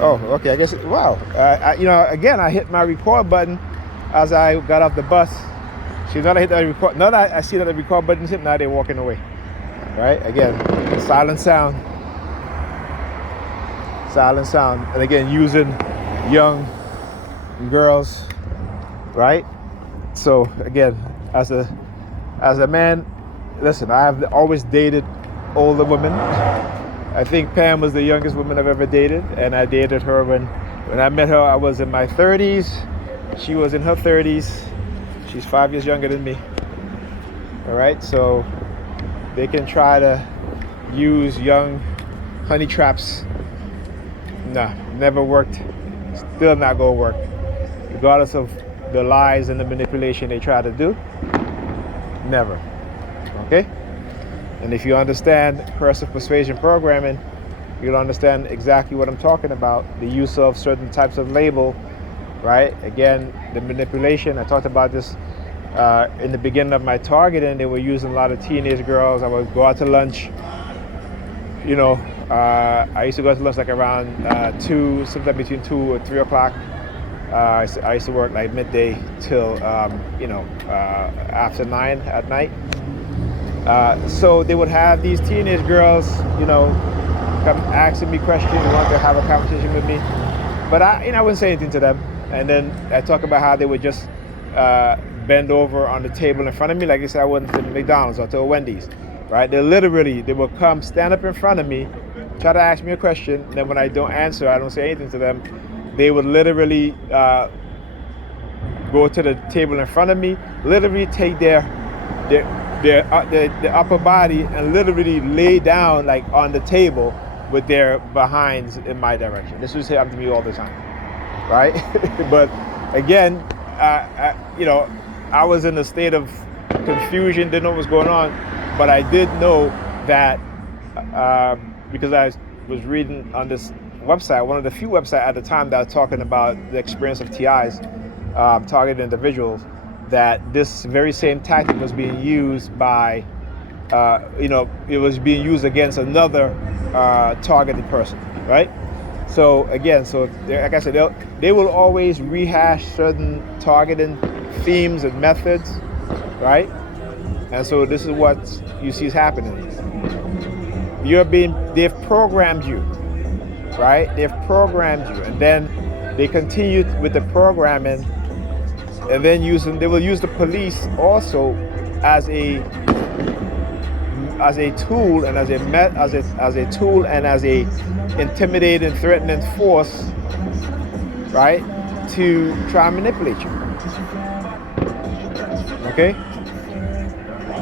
Oh, okay. I guess. Wow. Again, I hit my record button as I got off the bus. She not hit that record. Now that I see that the record button is hit, now they're walking away. Right. Again, silent sound. Silent sound. And again, using young girls. Right. So again, as a man, listen, I have always dated older women. I think Pam was the youngest woman I've ever dated, and I dated her when I met her. I was in my 30s. She was in her 30s. She's 5 years younger than me. All right, so they can try to use young honey traps. Nah, never worked. Still not gonna work, regardless of the lies and the manipulation they try to do. Never. Okay? And if you understand coercive persuasion programming, you'll understand exactly what I'm talking about. The use of certain types of label, right? Again, the manipulation. I talked about this in the beginning of my targeting. They were using a lot of teenage girls. I would go out to lunch. I used to go to lunch like around 2, sometime between 2 or 3 o'clock. I used to work like midday till after 9 at night. So they would have these teenage girls, come asking me questions, want to have a conversation with me. But I wouldn't say anything to them. And then I talk about how they would just bend over on the table in front of me, like I said, I went to McDonald's or to a Wendy's, right? They would come stand up in front of me, try to ask me a question. And then when I don't answer, I don't say anything to them. They would literally go to the table in front of me, literally take the upper body and literally lay down like on the table with their behinds in my direction. This was happening to me all the time, right? But again, I was in a state of confusion, didn't know what was going on, but I did know that because I was reading on this website, one of the few websites at the time that was talking about the experience of TIs, targeted individuals, that this very same tactic was being used by, it was being used against another targeted person, right? So again, like I said, they will always rehash certain targeting themes and methods, right? And so this is what you see is happening. They've programmed you, right? They've programmed you, and then they continue with the programming, and then they will use the police also as a tool and as a tool and as a intimidating, threatening force, right, to try and manipulate you. Okay,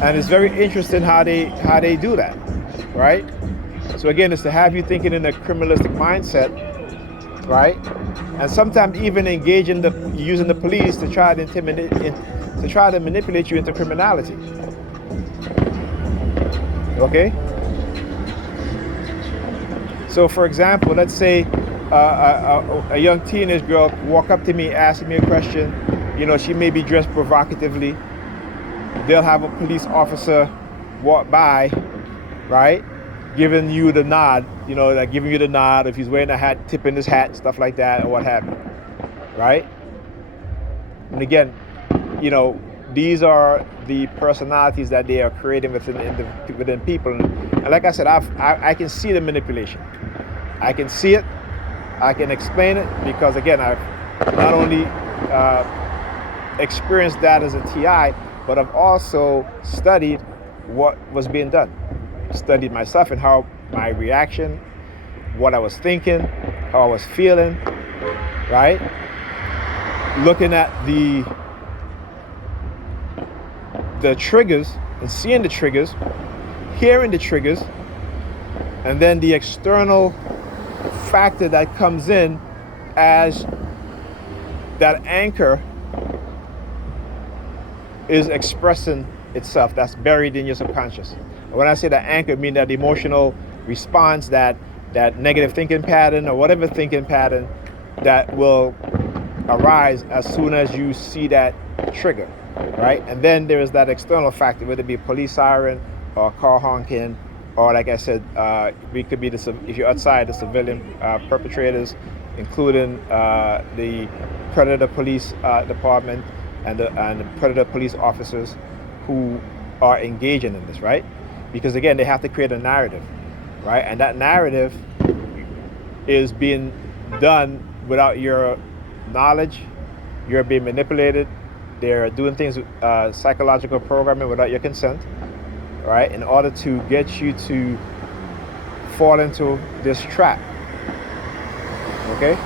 and it's very interesting how they do that, right? So again, it's to have you thinking in a criminalistic mindset, right? And sometimes even using the police to try to manipulate you into criminality. Okay? So for example, let's say a young teenage girl walk up to me asking me a question. She may be dressed provocatively. They'll have a police officer walk by, right? Giving you the nod, like giving you the nod if he's wearing a hat, tipping his hat, stuff like that, or what have you, right? And again, these are the personalities that they are creating within people. And like I said, I can see the manipulation. I can see it. I can explain it because, again, I've not only experienced that as a TI, but I've also studied what was being done. Studied myself and how my reaction, what I was thinking, how I was feeling, right? Looking at the triggers and seeing the triggers, hearing the triggers, and then the external factor that comes in as that anchor is expressing itself, that's buried in your subconscious. And when I say that anchor, I mean that emotional response, that negative thinking pattern or whatever thinking pattern that will arise as soon as you see that trigger, right? And then there is that external factor, whether it be a police siren or a car honking, or like I said, it could be if you're outside, the civilian perpetrators, including the predator police department and the predator police officers who are engaging in this, right? Because again, they have to create a narrative, right? And that narrative is being done without your knowledge. You're being manipulated. They're doing things with psychological programming without your consent, right? In order to get you to fall into this trap, okay?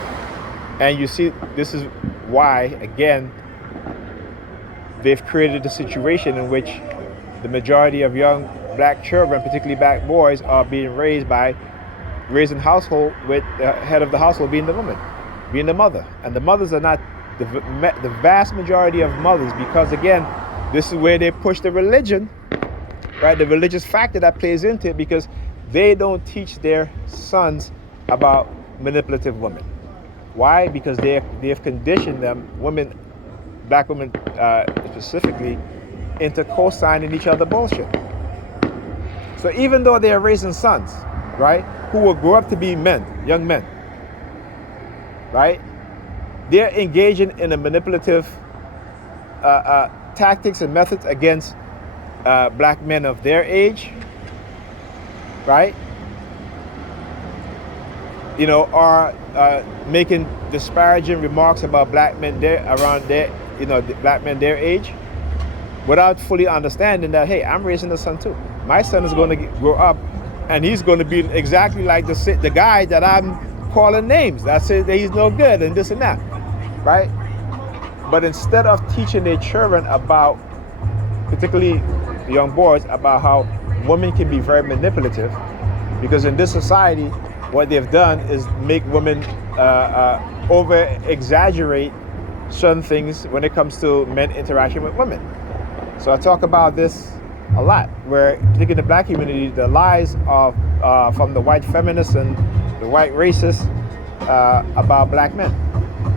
And you see, this is why, again, they've created a situation in which the majority of young black children, particularly black boys, are being raised in household with the head of the household being the woman, being the mother. And the mothers are not the vast majority of mothers, because again, this is where they push the religion, right? The religious factor that plays into it, because they don't teach their sons about manipulative women. Why? Because they've conditioned them, women, black women specifically, into co-signing each other bullshit. So even though they are raising sons, right, who will grow up to be men, young men, right, they're engaging in a manipulative tactics and methods against black men of their age, right? You know, are making disparaging remarks about black men around their, you know, black men their age, without fully understanding that, hey, I'm raising a son too. My son is going to grow up, and he's going to be exactly like the guy that I'm calling names. That says that he's no good and this and that, right? But instead of teaching their children about, particularly young boys, about how women can be very manipulative, because in this society, what they've done is make women over-exaggerate certain things when it comes to men interaction with women. So I talk about this a lot, where particularly in the black community, the lies of from the white feminists and the white racists about black men,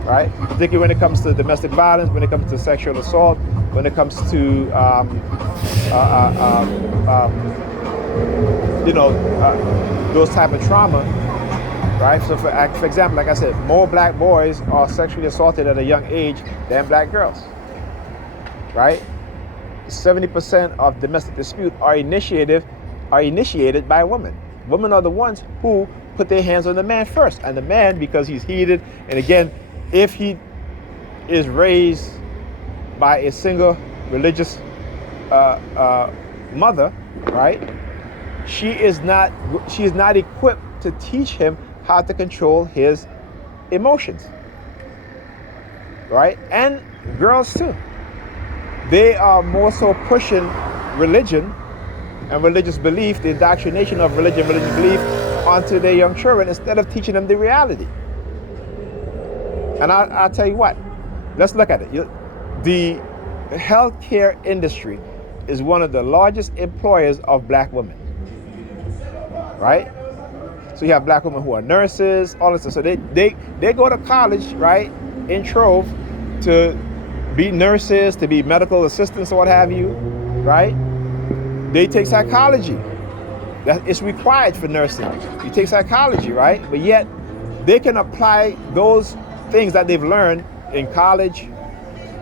right? Particularly when it comes to domestic violence, when it comes to sexual assault, when it comes to those type of trauma, right? So for example, like I said, more black boys are sexually assaulted at a young age than black girls, right? 70% of domestic disputes are initiated by women. Women are the ones who put their hands on the man first, and the man, because he's heated, and again, if he is raised by a single religious mother, right? She is not equipped to teach him how to control his emotions, right? And girls too. They are more so pushing religion and religious belief, the indoctrination of religious belief onto their young children, instead of teaching them the reality. And I'll tell you what, let's look at it. The healthcare industry is one of the largest employers of black women, right? So you have black women who are nurses, all this stuff. So they go to college, right, in trove to be nurses, to be medical assistants or what have you, right? They take psychology. That is required for nursing. You take psychology, right? But yet they can apply those things that they've learned in college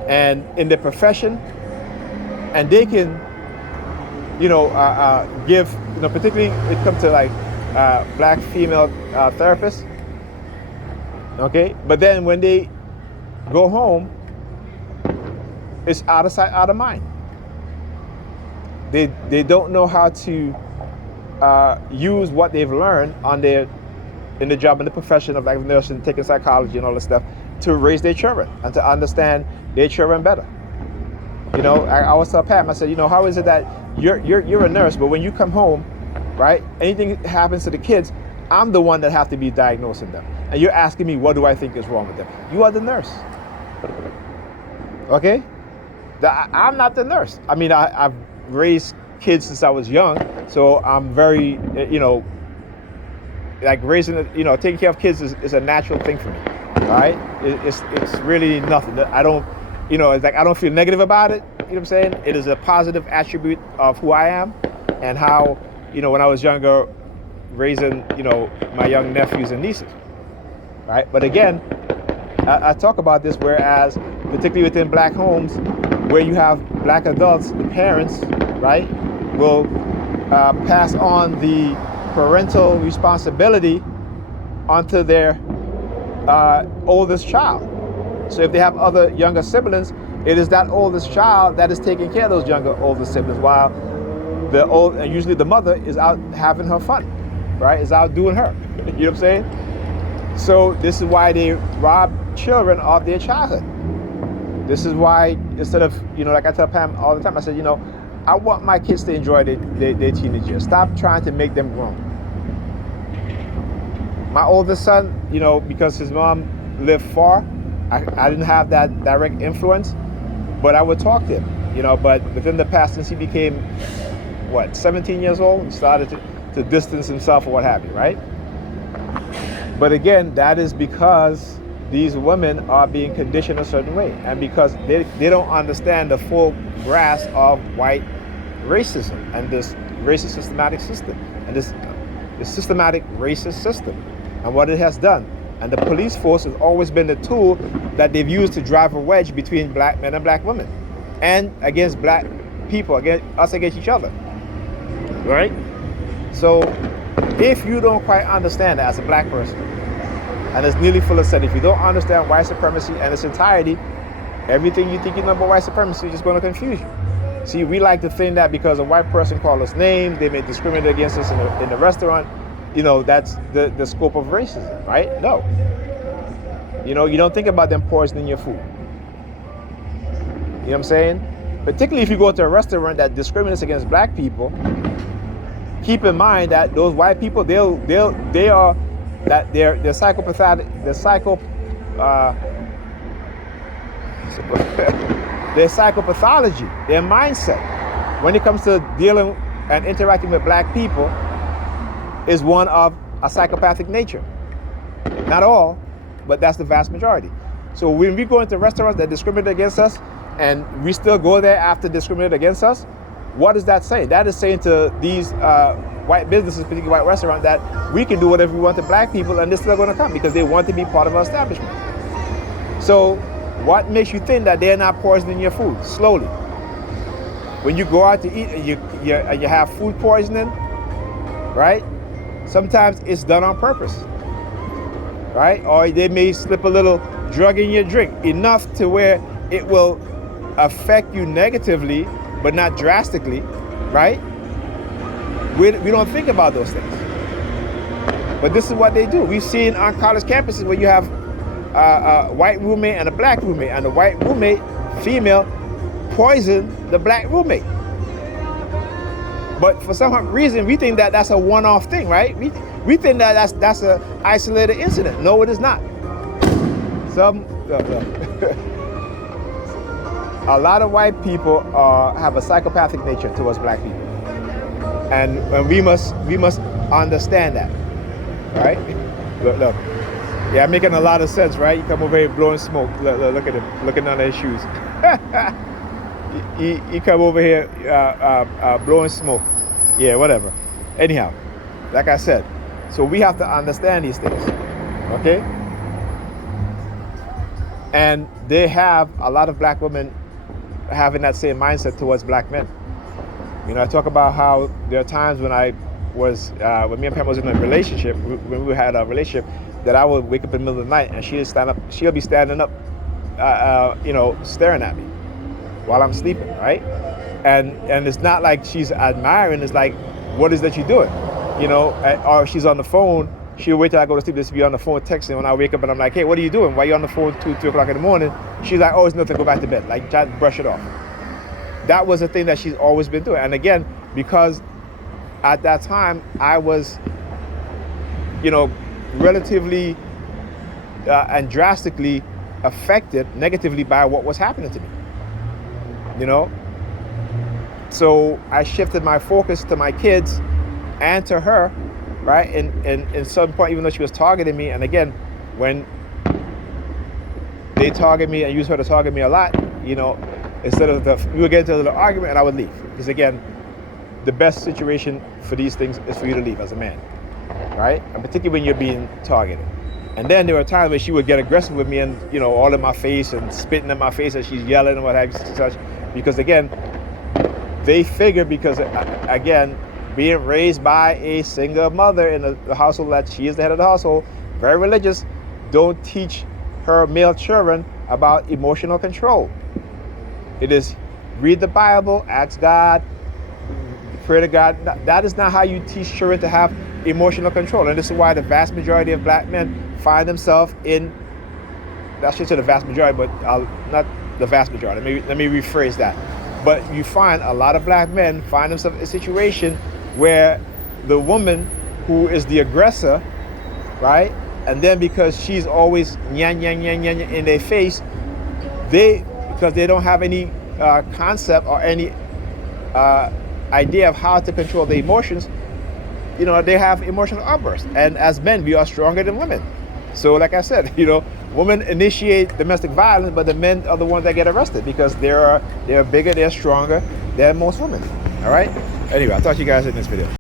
and in their profession, and they can, give, particularly when it comes to like black female therapists, okay? But then when they go home, it's out of sight, out of mind. They don't know how to use what they've learned in the job, in the profession of like nursing, taking psychology and all this stuff, to raise their children and to understand their children better. I always tell Pam, I said, how is it that you're a nurse, but when you come home, right, anything that happens to the kids, I'm the one that have to be diagnosing them, and you're asking me what do I think is wrong with them? You are the nurse, okay? I'm not the nurse. I mean, I've raised kids since I was young, so I'm very, like raising, taking care of kids is a natural thing for me, all right? It's really nothing. I don't, it's like I don't feel negative about it, you know what I'm saying? It is a positive attribute of who I am and how, when I was younger, raising, my young nephews and nieces. right? But again, I talk about this, whereas particularly within black homes, where you have black adults, the parents, right, will pass on the parental responsibility onto their oldest child. So if they have other younger siblings, it is that oldest child that is taking care of those older siblings, while and usually the mother is out having her fun, right? Is out doing her. You know what I'm saying? So this is why they rob children of their childhood. This is why, instead of, like I tell Pam all the time, I said, I want my kids to enjoy their teenage years. Stop trying to make them grown. My oldest son, because his mom lived far, I didn't have that direct influence, but I would talk to him, but within the past, since he became, 17 years old, he started to distance himself or what have you, right? But again, that is because these women are being conditioned a certain way, and because they don't understand the full grasp of white racism and this racist systematic system, and this systematic racist system, and what it has done. And the police force has always been the tool that they've used to drive a wedge between black men and black women, and against black people, against each other, right? So if you don't quite understand that as a black person, and as Neely Fuller said, if you don't understand white supremacy in its entirety, everything you think you know about white supremacy is just going to confuse you. See, we like to think that because a white person called us names, they may discriminate against us in the restaurant, that's the scope of racism, right? No. You don't think about them poisoning your food. You know what I'm saying? Particularly if you go to a restaurant that discriminates against black people, keep in mind that those white people, they're psychopathic, their psychopathology, their mindset, when it comes to dealing and interacting with black people, is one of a psychopathic nature. Not all, but that's the vast majority. So when we go into restaurants that discriminate against us, and we still go there after discriminate against us, what is that saying? That is saying to these white businesses, particularly white restaurants, that we can do whatever we want to black people, and they're still going to come because they want to be part of our establishment. So what makes you think that they're not poisoning your food slowly? When you go out to eat and you have food poisoning, right? Sometimes it's done on purpose, right? Or they may slip a little drug in your drink, enough to where it will affect you negatively, but not drastically, right? We don't think about those things. But this is what they do. We've seen on college campuses where you have a white roommate and a black roommate, and the white roommate, female, poison the black roommate. But for some reason, we think that that's a one-off thing, right? We think that that's an isolated incident. No, it is not. A lot of white people have a psychopathic nature towards black people, and we must understand that, right? Look. Yeah, making a lot of sense, right? You come over here blowing smoke. Look at him, looking under his shoes. he come over here blowing smoke. Yeah, whatever. Anyhow, like I said, so we have to understand these things, okay? And they have a lot of black women having that same mindset towards black men. I talk about how there are times when when me and Pam was in a relationship, when we had a relationship, that I would wake up in the middle of the night and she'll be standing up, staring at me while I'm sleeping, right? And it's not like she's admiring, it's like, what is that you're doing? Or she's on the phone, she'll wait till I go to sleep, just be on the phone texting. When I wake up and I'm like, hey, what are you doing? Why are you on the phone 2 o'clock in the morning? She's like, oh, it's nothing, go back to bed. Like, try to brush it off. That was a thing that she's always been doing. And again, because at that time, I was, relatively and drastically affected negatively by what was happening to me, So I shifted my focus to my kids and to her, right? And in some point, even though she was targeting me, and again, when they target me and use her to target me a lot, instead of we would get into a little argument and I would leave. Because again, the best situation for these things is for you to leave as a man, right? And particularly when you're being targeted. And then there were times when she would get aggressive with me and, all in my face and spitting in my face as she's yelling and what have you, such. Because again, they figure because, again, being raised by a single mother in the household that she is the head of the household, very religious, don't teach her male children about emotional control. It is read the Bible, ask God, pray to God. That is not how you teach children to have emotional control. And this is why the vast majority of black men find themselves in, I should say the vast majority, but not the vast majority. Let me rephrase that. But you find a lot of black men find themselves in a situation where the woman who is the aggressor, right? And then because she's always in their face, because they don't have any concept or any idea of how to control the emotions, they have emotional outbursts. And as men, we are stronger than women. So like I said, women initiate domestic violence, but the men are the ones that get arrested because they're bigger, they're stronger than most women. All right? Anyway, I'll talk to you guys in this video.